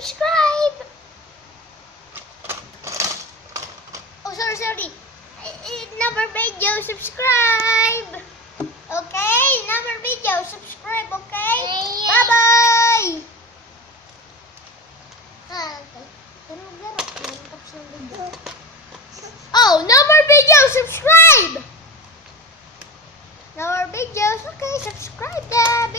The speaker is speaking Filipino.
subscribe. Oh, sorry. Number video, subscribe. Okay, number video, subscribe, okay? Bye-bye. Okay. Oh, number video, subscribe. Number videos, okay, subscribe the video.